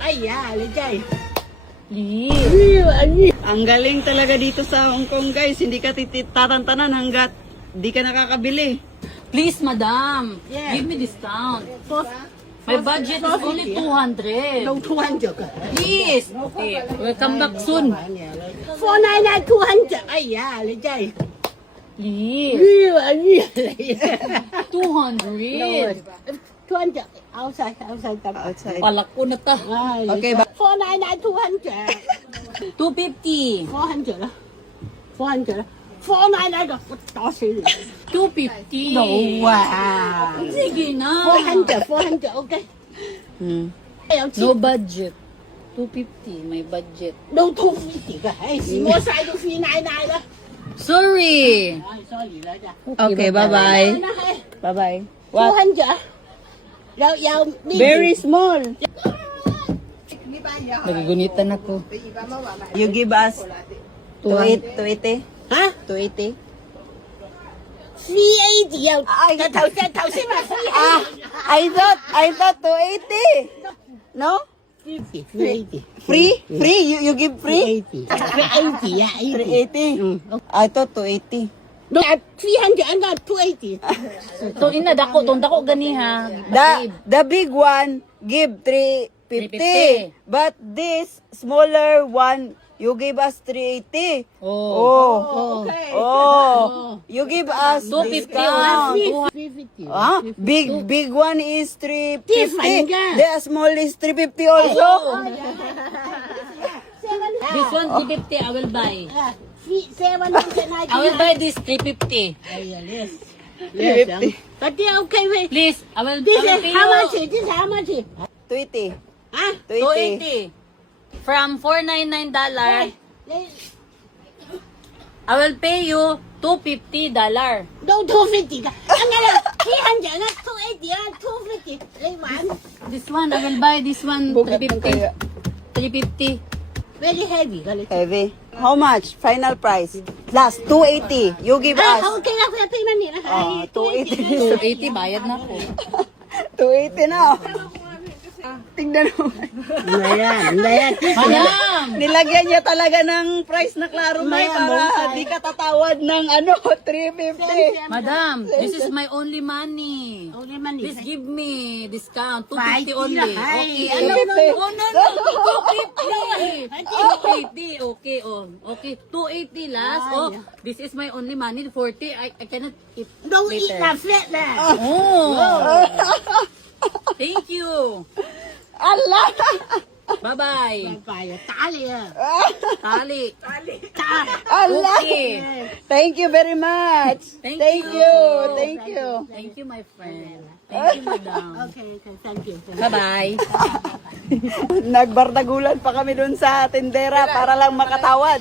Ay, alijay. Ang galing talaga dito sa Hong Kong, guys. Hindi ka tatantanan hanggat di ka nakakabili. Please, madam. Yeah. Give me discount. My budget is only 200. No 200 ka. Please. Okay, we'll come back soon. 499 200. Ay, alijay. Please. 200. 200. Outside. Outside. Palak ko na ta. Okay, ba? 499 250. 200. 400. 499 個，我打死你！ 250. No啊 Sige na. ！400 OK。 有 No budget. 250, my budget. no 250嘅，唉，是我晒到499啦。 Sorry. 唉，sorry 啦咋 Okay, bye-bye. 係 Bye-bye. What? 400。有呢？ Very small. Nagagunitan ako. You give us 280? 嚇 280? 380又，哎頭先話 Ah, I thought 280. No? 380 Free? Free? You give free? 380啊 380? I thought 280. No 300 and not 280 So ina dako, tong dako gani ha. The big one give 350. But this smaller one, you give us 380. Oh. Oh. You give us 250 discount. 350 Ah, big one is 350. Different nga. The small is 350 also. This one 250 I will buy. 790 I will buy this 350. yes 350. but they okay wait Please, I will this pay is you. how much this is how much 280. ah 280. 280. From $499, I will pay you $250. no 250 ka ang nga 300 na 280 na 250 like one This one, I will buy this one 350. 350. very heavy ka like Heavy. How much? Final price. Last 280. You give ah us. okay na kuya payment nila Ah, 280. 280 bayad na po. 280 na. Tingnan mo. Ayan Madam! Nilagyan niya talaga ng price na klaro may Maya, para mongkay. di ka tatawad ng 350. Madam, this is my only money. only money Please give me discount. 250 Fight only. na, ay. Okay. Ano, Oh, no. 250. Okay, oh. Okay, 280 last. Oh, this is my only money. 40. I cannot keep no eat later. na flat na Oh. Thank you. Allah! Bye-bye. Kaya tali ah Tali. Allah! Okay. Thank you very much. Thank you. you. Thank you. Thank you, my friend. Thank you, madam. okay thank you Bye-bye. Nagbardagulan pa kami dun sa tindera para lang makatawad.